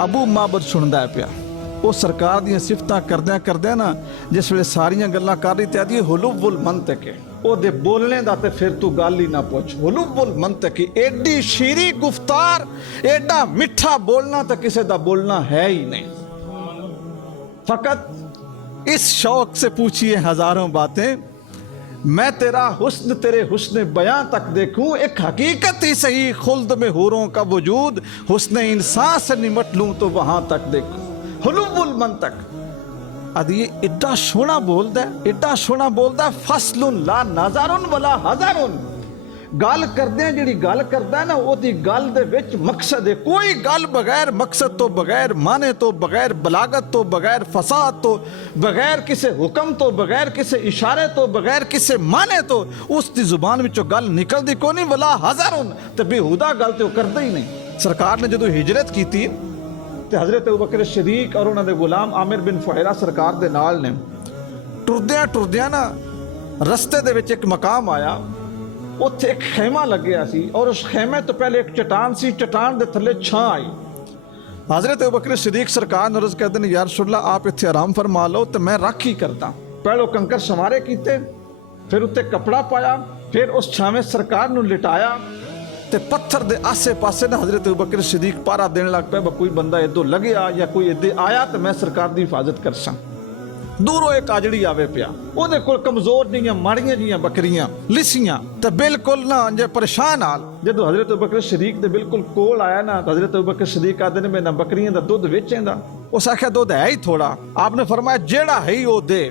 अबू माबद सुनदा पिया। वो सरकार दी सिफतां करदियां करदियां ना जिस वेले सारियां गल्लां कर रही ते आदी हुलुबुल मंतक है ओदे बोलने दा ते फिर तू गल ही ना पुछ। हुलुबुल मंतक एडी शीरी गुफ्तार, एडा मिठा बोलना तो किसी दा बोलना है ही नहीं। फकत इस शौक से पूछिए हजारों बातें, मैं तेरा हुस्न तेरे हुस्न बयां तक देखूं, एक हकीकत ही सही खुल्द में हूरों का वजूद, हुस्न इंसान से निमट लूं तो वहां तक देखूं। हुलुबुल मंतक अदी एडा सोहना बोलदा, एडा सोहना बोलदा। फसलुन ला नज़रुन वला हज़रुन, गल करदे जिहड़ी गल करदा है ना ओदी गल दे विच मकसद है। कोई गल बगैर मकसद तो, बगैर माने तो, बगैर बलागत तो, बगैर फसाद तो, बगैर किसी हुक्म तो, बगैर किसी इशारे तो, बगैर किसी माने तो उसकी जुबान विचों गल निकलदी कोई नहीं। वला हज़रुन ते बेहुदा गल तो करदा ही नहीं। सरकार ने जदों हिजरत कीती ते हज़रत अबू बकर शरीक और उन्होंने गुलाम आमिर बिन फुहैरा सरकार दे नाल ने टुरदियां टुरदियां ना रस्ते दे विच एक मकाम आया, उत्थे एक खैमा लग्या सी और उस खैमे तो पहले एक चट्टान सी, चट्टान दे थल्ले छां आई। हज़रत अबू बकर शरीक सरकार ने अर्ज़ करदे ने या रसूल अल्लाह आप इत्थे आराम फरमा लो तो मैं राखी करदा। पहलो कंकर संवारे कीते, फिर उत्ते कपड़ा पाया, फिर उस छावें सरकार नूं लिटाया ते पत्थर दे आसे पासे ना हज़रत अबू बकर सिद्दीक पारा देने लग पे, कोई बंदा इधों लग्या या कोई इधे आया तो मैं सरकार की हिफाजत कर सा। दूरों एक आजड़ी आवे पिया, उहदे कोल कमजोर जिहियां माड़ियां जिहियां बकरियां लिसियां ते बिल्कुल ना जे परेशान हाल। जदों हज़रत अबू बकर सिद्दीक दे बिल्कुल कोल आया ना, हज़रत अबू बकर सिद्दीक आखदे ने मैं ना बकरियां दा दुध वेचेंदा। उस आख्या दुध है ही थोड़ा। आपने फरमाया जेड़ा है ही वो दे,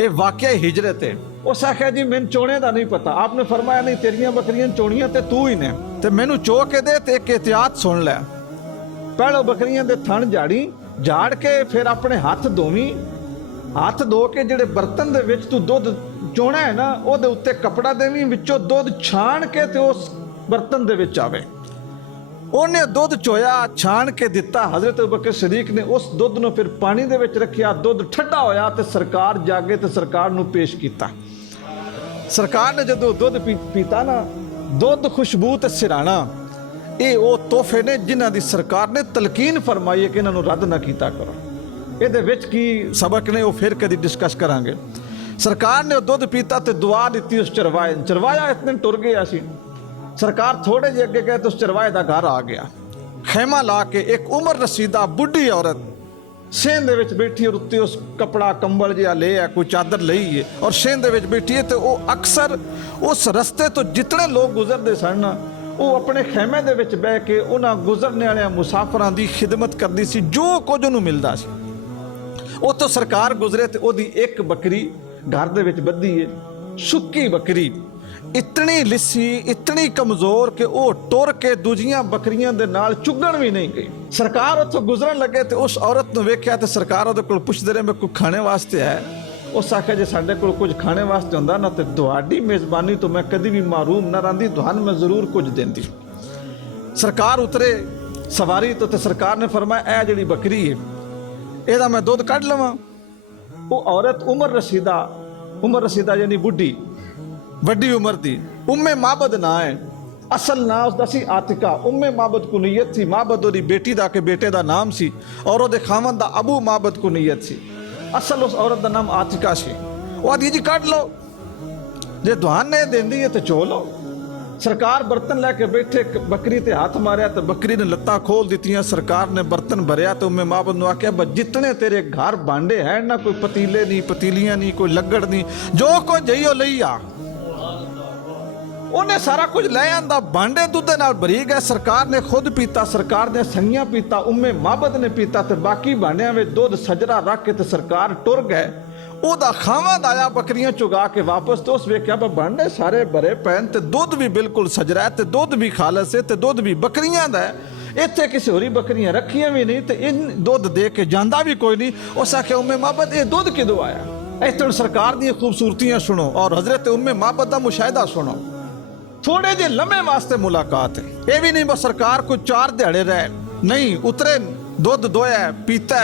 ये वाकया हिजरत है। उस आख्या जी मैंने चोने का नहीं पता। आपने फरमाया नहीं तेरियां बकरियां चोनियां ते तू ही ने, ते मैनू चो के दे ते एक एहतियात सुन लै। पहलो बकरियां दे थण झाड़ी, झाड़ के फिर अपने हाथ धोवी, हाथ धो के जेड़े बर्तन दे विच तू दुध चोना है ना ओदे उत्ते कपड़ा देवी, विचों दुध छाण के ते उस बर्तन दे विच आवे। उन्हें दुध चोया, छाण के दिता। हज़रत अबू बकर सिद्दीक ने उस दुध नूं फिर पानी दे विच रखिया, दुध ठंडा होया ते सरकार जागे ते सरकार नूं पेश कीता। सरकार ने जदों दुध पीता ना, दुध खुशबू ते सिराणा ये वो तोहफे ने जिन्हां दी सरकार ने तलकीन फरमाई है कि इन्हां नूं रद्द ना कीता करो। इहदे विच की सबक ने वो फिर कदी डिस्कस करांगे। सरकार ने दुध पीता ते दुआ दित्ती उस चरवाए, चरवाया इतने टुर गया सी। सरकार थोड़े जे अगे गए तो उस चरवाए का घर आ गया। खैमा ला के एक उम्र रसीदा बुढ़ी औरत सेंध दे विच बैठी और उत्ते उस कपड़ा कंबल जिहा ले है, कोई चादर लई है और सेंध दे विच बैठी है। तो वो अक्सर उस रस्ते तो जितने लोग गुजरते सन वो अपने खैमे दे विच बह के उन्हां गुजरने वाले मुसाफिरां दी खिदमत करदी सी, जो कुछ उन्होंने मिलता सी। उतों सरकार गुजरे तो ओदी एक बकरी घर दे विच बधी है, सुक्की बकरी, इतनी लिस्सी, इतनी कमजोर कि वो टुर के दूजियां बकरियां दे नाल चुगण भी नहीं गई। सरकार उत्थों गुजरन लगे तो उस औरत नूं वेख्या तो सरकार उहदे कोल पुछदे रहे मैं कोई खाने वास्ते है। उस आख्या जे साडे कोल कुछ खाने वास्ते हुंदा ना तो तुहाडी मेज़बानी तो मैं कदी भी महरूम ना रहिंदी, तुहानूं मैं जरूर कुछ देंदी। सरकार उतरे सवारी तो सरकार ने फरमाया ए जिहड़ी बकरी है ਇਹਦਾ मैं दुध कढ़ लवां। वो औरत उमर रसीदा यानी बुढ़ी वड्डी उम्र दी, उम्मे माबद ना है, असल ना उसदा सी आतिका। उम्मे माबद को नीयत सी, माबद ओदी बेटी दा के बेटे दा नाम सी और ओदे खामन दा अबू माबद को नीयत सी। असल उस औरत दा नाम आतिका सी। वो आदि जी कढ़ लो, जे दुहान ने देंदी है तो चो लो। सरकार बर्तन लैके बैठे, बकरी ते हाथ मारिया तो बकरी ने लत्तां खोल दित्तियां। सरकार ने बर्तन भरिया तो उम्मे माबद नूं आख्या जितने तेरे घर भांडे हैं ना, कोई पतीले नहीं, पतीलियां नहीं, कोई लग्गड़ नहीं, जो कुछ जइयो लई आ। उन्हें सारा कुछ ले आंदा, भांडे दुध नाल भरी गए। सरकार ने खुद पीता, सरकार ने संगियां पीता, उम्मे माबद ने पीता ते बाकी भांडियां में दुध सजरा रख के ते सरकार टुर गए। ਉਹਦਾ ਖਾਵੰਦ ਆਇਆ ਬੱਕਰੀਆਂ ਚੁਗਾ ਕੇ ਵਾਪਸ ਤੇ ਉਸ ਵੇਖਿਆ ਭਾਂਡੇ ਸਾਰੇ ਭਰੇ ਪੈਣ ਤੇ ਦੁੱਧ ਵੀ ਬਿਲਕੁਲ ਸਜਰਾ ਤੇ ਦੁੱਧ ਵੀ ਖਾਲਸ ਹੈ ਤੇ ਦੁੱਧ ਵੀ ਬੱਕਰੀਆਂ ਦਾ ਇੱਥੇ ਕਿਸੇ ਹੋਰੀ ਬੱਕਰੀਆਂ ਰੱਖੀਆਂ ਵੀ ਨਹੀਂ ਤੇ ਇਹ ਦੁੱਧ ਦੇ ਕੇ ਜਾਂਦਾ ਵੀ ਕੋਈ ਨਹੀਂ। ਉਸ ਆਖਿਆ ਉਮੇ ਮਾਬਦ ਇਹ ਦੁੱਧ ਕਿਦੋਂ ਆਇਆ। ਇਸ ਤੋਂ ਸਰਕਾਰ ਦੀਆਂ ਖੂਬਸੂਰਤੀਆਂ ਸੁਣੋ ਔਰ ਹਜ਼ਰਤ ਉਮੇ ਮਾਬਦ ਦਾ ਮੁਸ਼ਾਹਿਦਾ ਸੁਣੋ। ਥੋੜੇ ਜਿਹੇ ਲੰਮੇ ਵਾਸਤੇ ਮੁਲਾਕਾਤ ਹੈ, ਇਹ ਵੀ ਨਹੀਂ ਬਸ ਸਰਕਾਰ ਕੋਈ 4 ਦਿਹਾੜੇ ਰਹੇ नहीं, उतरे दुध दोया पीता।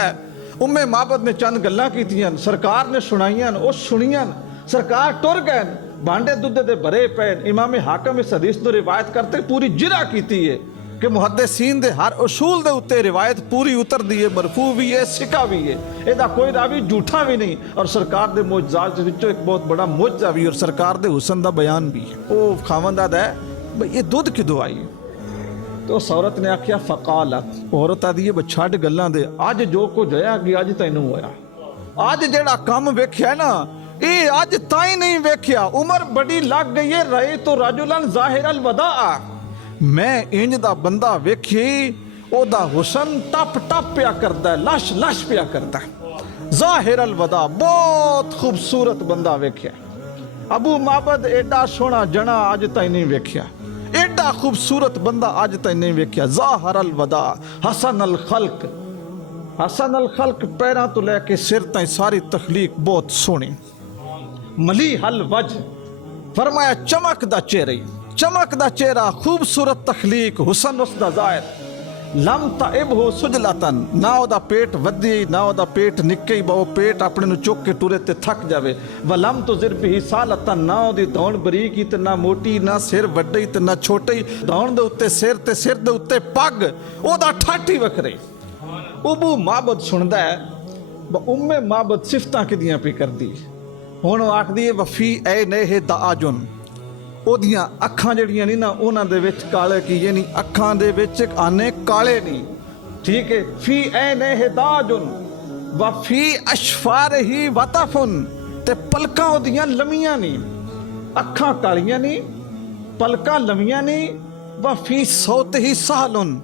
उम्मे माबद ने चंद गल्लां कीतियां, सरकार ने सुनाइयां, वो सुनियां, सरकार टुर गए, भांडे दुध दे भरे पे। इमाम हाकम इस हदीस को रिवायत करते पूरी जिरा कीती है। कि मुहद्दिसीन दे हर उसूल दे उत्ते रिवायत पूरी उतरदी है, मरफू भी है, सिका भी है, ਇਹਦਾ कोई रावी झूठा भी नहीं। और सरकार दे मुअज्जात दे विचों एक बहुत बड़ा मुअज्जा भी और सरकार दे हुसन दा बयान भी है। ਉਹ ਖਾਵੰਦਾ ਦਾ ਬਈ ਇਹ ਦੁੱਧ ਕਿਦੋਂ ਆਈ? तो उस औरत ने आख्या फकालत, औरत आदि है छड़ गल्लां दे, अज जो कुछ होया कि अज तैनू होया, अज जेड़ा काम वेख्या ना ये अज ताई नहीं वेख्या, उम्र बड़ी लग गई है, रहे तो राजुलन जाहिरल वदा, मैं इंज दा बंदा वेखी ओदा हुसन टप टप पिया करदा है, लश लश पिया करदा है, जाहिरल वदा, बहुत खूबसूरत बंदा वेख्या। अबू माबद एडा सोहना जना अज ताई नहीं वेख्या, एडा खूबसूरत बंदा अज तक नहीं वेख्या। ज़ाहर अल वदा हसन अल खल्क, हसन अल खल्क पैरों तो लैके सिर तक सारी तखलीक बहुत सोहनी। मली हल वज, फरमाया चमकदा चेहरा, चमकदा चेहरा, खूबसूरत तखलीक, हुसन उसदा ज़ाहिर। लम ताइबहु सुजलतन, ना ओदा पेट वधी ना ओदा पेट निक्के, वो पेट अपने नु चुक के टुरे ते थक जावे। वलम तो जिर भी सालतन, ना ओदी दौड़ बरीक ही ते ना मोटी, ना सिर वड्डे ते ना छोटे, दौड़ दे उत्ते सिर ते सिर दे उत्ते पग, ओदा ठाठी वखरे। उबू माबद सुनदा है, उम्मे माबद सिफतां किदियां पे करदी, हुण आखदी है वफी ए नेह दाजुन, ਉਹਦੀਆਂ ਅੱਖਾਂ ਜਿਹੜੀਆਂ ਨਹੀਂ ਨਾ ਉਹਨਾਂ ਦੇ ਵਿੱਚ ਕਾਲੇ ਕੀ ਯਾਨੀ ਅੱਖਾਂ ਦੇ ਵਿੱਚ ਆਨੇ ਕਾਲੇ ਨਹੀਂ, ਠੀਕ ਹੈ। ਫੀ ਐਨੇ ਹਿਦਾਜੁਨ व फी अशफारही वतफुन, ते पलकां ਉਹਦੀਆਂ ਲੰਮੀਆਂ ਨਹੀਂ, ਅੱਖਾਂ ਕਾਲੀਆਂ ਨਹੀਂ, ਪਲਕਾਂ ਲੰਮੀਆਂ ਨਹੀਂ। व फी सौतही सहलुन,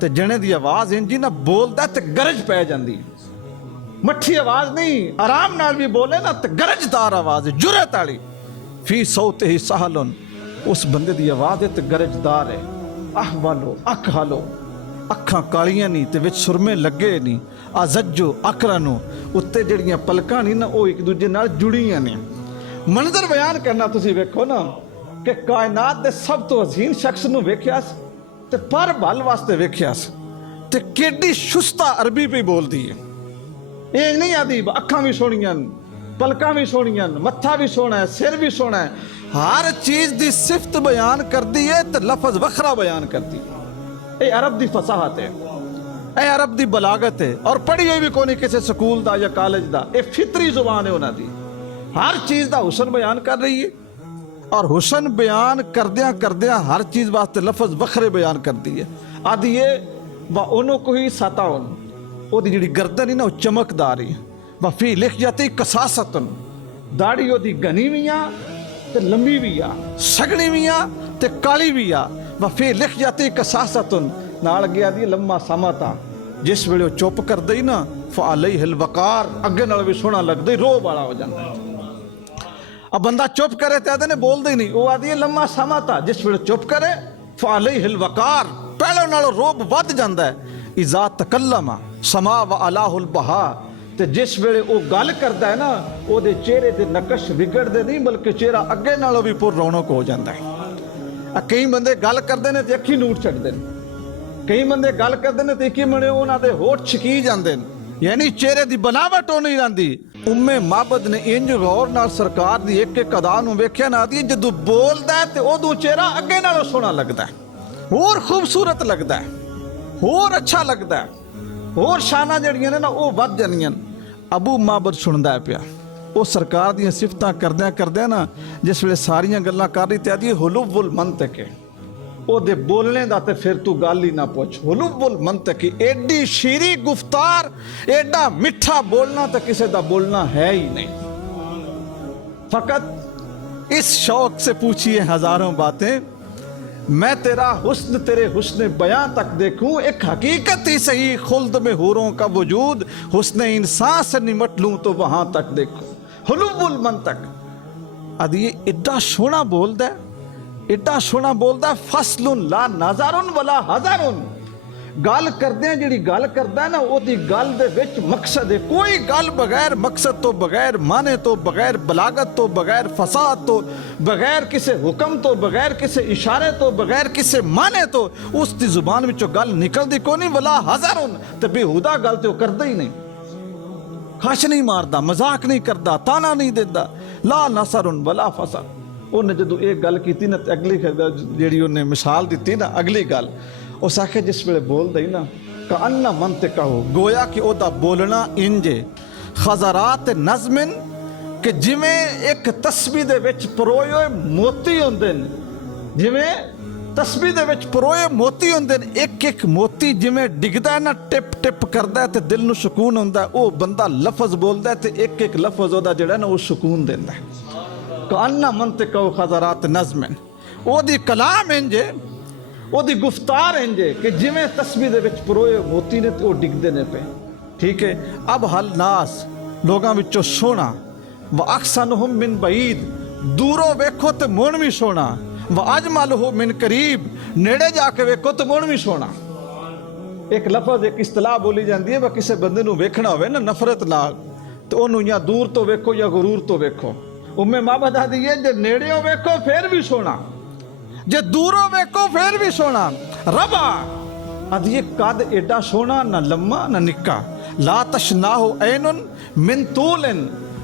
ਤੇ ਜਣੇ ਦੀ ਆਵਾਜ਼ ਇੰਜੀ ਨਾ ਬੋਲਦਾ ਤੇ ਗਰਜ ਪੈ ਜਾਂਦੀ, ਮੱਠੀ ਆਵਾਜ਼ ਨਹੀਂ, ਆਰਾਮ ਨਾਲ ਵੀ ਬੋਲੇ ਨਾ ਤੇ ਗਰਜਦਾਰ ਆਵਾਜ਼, ਜੁਰਤ ਵਾਲੀ। फी सौते ही सहलन, उस बंदे की आवाज़ है तो गरजदार है। आह वालो अख हालो, अखा कालियां नहीं ते विच सुरमे लगे नहीं, अजजो अकरनो, उत्ते जड़ियां पलकां नहीं ना वो एक दूजे नाल जुड़ियां ने। मंजर बयान करना तुसी वेखो ना कि कायनात दे सब तो अजीम शख्स नूं वेख्यास ते पर भल वास्ते वेख्यास ते केडी शुस्ता अरबी पे बोलदी है। ये नहीं आदी अखा भी सोहणियां, पलकां भी सोहणियां, मत्था भी सोहना है, सिर भी सोहना है, हर चीज़ की सिफत बयान करती है तो लफज वखरा बयान करती है। ये अरब की फसाहत है, ये अरब की बलागत है, और पढ़ी हुई भी कोई नहीं किसी स्कूल का या कॉलेज का, ये फितरी जुबान है उन्होंने, हर चीज़ का हुसन बयान कर रही है। और हुसन बयान करद्या करद्या हर चीज़ वास्ते लफज वखरे बयान करती है। आदि ये व उन्हों को ही सताउन, ओदी जिहड़ी गर्दन है ना वो चमकदार है। वफी लिख जाती कसासतन, दाढ़ी ओदी घनी भी आ ते लंबी भी आ, सगनी भी आ ते काली भी आ। वफी लिख जाती कसासतन, नाल गया दी लम्मा समाता, जिस वेले चुप कर दई ना फअलैहिल वकार, अगे नाल भी सोहना लगदा, रोह वाला हो जाता है। अब बंदा चुप करे तो आदे ने बोलते ही नहीं, वो आदि लम्मा समाता, जिस वेले चुप करे फअलैहिल वकार, पहले नालों रोब वध जाता है। इज़ा तकल्लमा समा व अलाहुल बहा, ते जिस वेले वो गल करता है ना वो चेहरे के नकश बिगड़ते नहीं, बल्कि चेहरा अगे नालों भी पुर रौनक हो जाता है। कई बंदे गल करते हैं तो अखी नूट छड्डदे ने, कई बंदे गल करते हैं तो इक्की मने उन्होंने होठ छकी जाते हैं, यानी चेहरे की बनावट हो नहीं रही। उम्मे माबद ने इंज गौर नाल सरकार की एक एक अदा नूं वेख्या ना दी, जदों बोलदा है तो उदों चेहरा अगे नालों सोहना लगता है, होर खूबसूरत लगता है, होर अच्छा लगता है, होर शाना जड़ियां ने ना वो वध जांदियां। अबू माबद सुनदा है पिया, वो सरकार दी सिफतां करदियां करदियां ना जिस वेले सारियां गल्लां कर रही ते आदी हुलुवुल मंतक है, ਉਹਦੇ बोलने का तो फिर तू गल ही ना पूछ। हुलुवुल मंतकी, एडी शीरी गुफ्तार, एडा मिठा बोलना तो किसी का बोलना है ही नहीं। फकत इस शौक से पूछिए हजारों बातें, मैं तेरा हुस्न तेरे हुस्न बयां तक देखूं, एक हकीकत ही सही खुल्द में हूरों का वजूद, हुस्न इंसान से निमट लूं तो वहां तक देखूं। हुलुवुल मंतक, अदी एडा सोहना बोलदा है, एडा सोहना बोलदा, फसलुन ला नज़रुन वला हज़रुन, गल करदे जिहड़ी गल करदा है ना ओदी गल दे विच मकसद है। कोई गल बगैर मकसद तो, बगैर माने तो, बगैर बलागत तो, बगैर फसाद तो, बगैर किसी हुक्म तो, बगैर किसी इशारे तो, बगैर किसी माने तो उसकी जुबान विचों गल निकलदी कोई नहीं। वला हज़रुन, ते बेहुदा गल तो करदा ही नहीं, खश नहीं मारदा, मजाक नहीं करदा, ताना नहीं देंदा। ला नसरुन वला फसा, उन्हें जो एक गल की ना अगली जी उन्हें मिसाल दी ना, अगली गल उस आखे जिस वेले बोलदा ही ना का अन्ना मनते कहो गोया कि ओदा बोलना इंजे खजरात नज़मिन कि जिमें एक तस्बीह दे विच परोए होए मोती हुंदे ने, जिमें तस्बीह दे विच परोए मोती हुंदे ने, एक एक मोती जिमें डिगदा है ना टिप टिप करदा है ते दिल नूं सुकून हुंदा है। ओ बंदा लफज बोलदा है ते एक एक लफज ओदा जिहड़ा ना वो सुकून दिंदा है। कान्ना मनते कहो खजरात नज़मिन, ओदी कलाम इंजे, ओदी गुफ्तार इंजे कि जिमें तस्बीह दे विच परोए मोती ने ते ओ डिगदे ने पे। ठीक है, अब हल नास लोगां विचों सोहना व अहसनुहुम मिन बईद, दूरों वेखो तो मुण भी सोहना, व अजमलहु मिन करीब, नेड़े जाके वेखो तो मुण भी सोहना। एक लफज एक इस्तलाह बोली जाती है, वह किसी बंदे नूं वेखना होवे ना नफरत नाल तो उन्हों या दूर तो वेखो या गुरूर तो वेखो। उम्मे माबद आदी है जे नेड़ियों वेखो फिर भी सोहना, जे दूरों वेखो फिर भी सोहना। रबा आदी ये कद एडा सोहना, ना लम्मा ना निक्का। ला तशनाहु ऐनुन मिन तूलिन,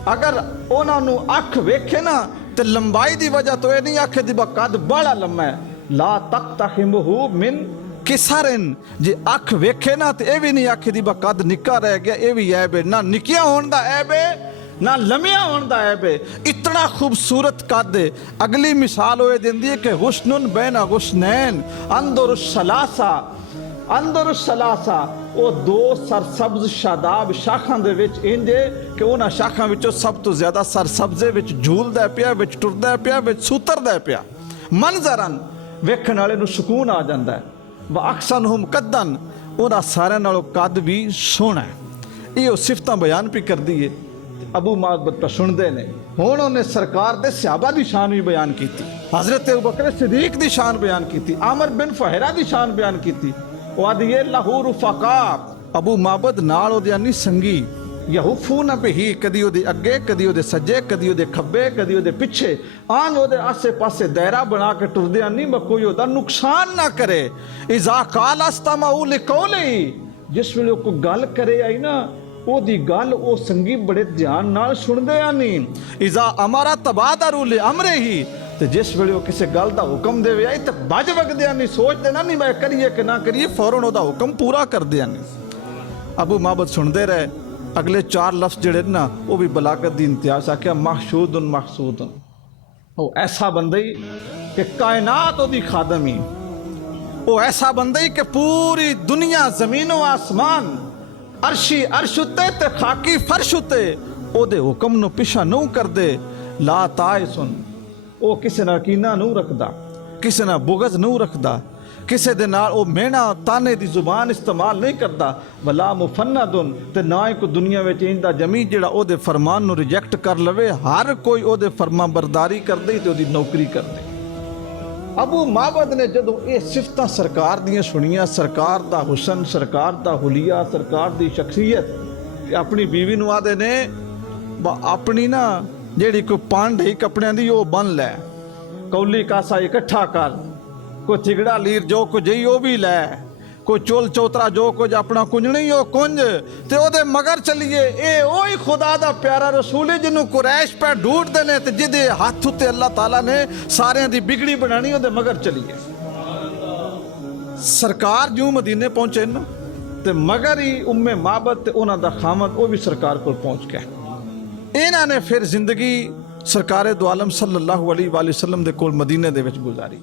अगर उन्होंने अख वेखे ना तो लंबाई की वजह तो यह नहीं आखे दी कद बड़ा लम्मा है। ला तक तखिमहु मिन किसरिन, जे अख वेखे ना तो यह भी नहीं आखे दी कद निक्का रह गया, यह भी ऐब है। ना निकिया होने का ऐब है ना लम्या होने का ऐब है, इतना खूबसूरत कद है। अगली मिसाल वो देंदी है कि हुस्नुन बैना हुस्नैन अंदर सलासा, अंदर सलासा वो दो सरसब्ज शादाब शाखां दे विच इंजे कि उन्हां शाखां विचों सब तो ज्यादा सरसब्जे विच झूलदा पिया, विच टुरदा पिया, विच सुतरदा पिया। मंजरन वेखण वाले नूं सुकून आ जांदा है। व अहसनुहुम कद्दन, उन्हां सारियां नालों कद भी सोहना है। ये सिफतां बयान भी करदी है। अबू माबद पर सुनते ने। हुण उन्हें सरकार दे सहाबा की शान भी बयान की, हजरत अबू बकर सिद्दीक की शान बयान की, आमिर बिन फहरा की शान बयान की। वादिये लाहौर फका, अबू माबद नाल ओदे नहीं संगी, यहूफून बिही, कदी ओदे अगे कदी ओदे सज्जे कदी ओदे खब्बे कदी ओदे पिछे, आंज ओदे आसे पासे दायरा बना के टुरदे नहीं मैं कोई ओदा नुकसान ना करे। इज़ा काल अस्तमाउ लिकौली, जिस वेले कोई गल करे आई ना ओदी गल ओ संगी बड़े ध्यान नाल सुनदे नहीं। इज़ा अमरा तबादरु ले अमरे ही, तो जिस वेले किसी गल का हुक्म देवे आई तो बज वगदे नहीं, सोचते ना नहीं मैं करिए कि ना करिए, फौरन ओदा हुक्म पूरा कर दिया नहीं। अबू माबद सुनते रहे। अगले चार लफ्ज जड़े ना वो भी बलागत की इम्तियाज आख्या, महशूदन महसूदन, वो ऐसा बंदा ही कि कायनात ओदी खादम ही, वो ऐसा बंदा ही कि पूरी दुनिया जमीनो आसमान अर्शी अर्श उत्ते ते खाकी फर्श उत्ते ओदे हुक्म नूं पिछा नहीं कर दे। ला ताए सुन, वो किसी नाल कीना नहीं रखता, किसी नाल बुगज नहीं रखता, किसी दे नाल वो मेहना ताने दी जुबान इस्तेमाल नहीं करता। वला मुफन्नदुन, ते ना ही कोई दुनिया में इंदा जमी जिहड़ा ओदे फरमान नूं रिजेक्ट कर लवे, हर कोई ओदे फरमा बरदारी कर दे ते ओदी नौकरी कर दे। अबू माबद ने जदों ये सिफतां सरकार दियां सुनियां, सरकार दा हुसन, सरकार दा हुलिया, सरकार दी शख्सियत, अपनी बीवी नूं आदे ने अपनी ना जेड़ी कोई पांड है कपड़ियां दी वो बन लै, कौली कासा इकट्ठा कर, कोई चिगड़ा लीर जो कुछ ही वो भी लै, कोई चोल चौतरा जो कुछ अपना कुंजनी हो कुंज, ते ओदे मगर चलिए। ये ओही खुदा दा प्यारा रसूल है जिन्हों कुरैश पे ढूंढते ने, ते जिदे हाथ उत्ते अल्लाह ताला ने सारियां दी बिगड़ी बनानी, ओदे मगर चलिए। सरकार जूं मदीने पहुंचे ना ते मगर ही उम्मे माबद ते उन्हां दा खामद वो भी सरकार कोल पहुंच गया। इन्हां ने फिर जिंदगी सरकारे दो आलम सल्लल्लाहु अलैहि वसल्लम दे कोल मदीने दे विच गुजारी।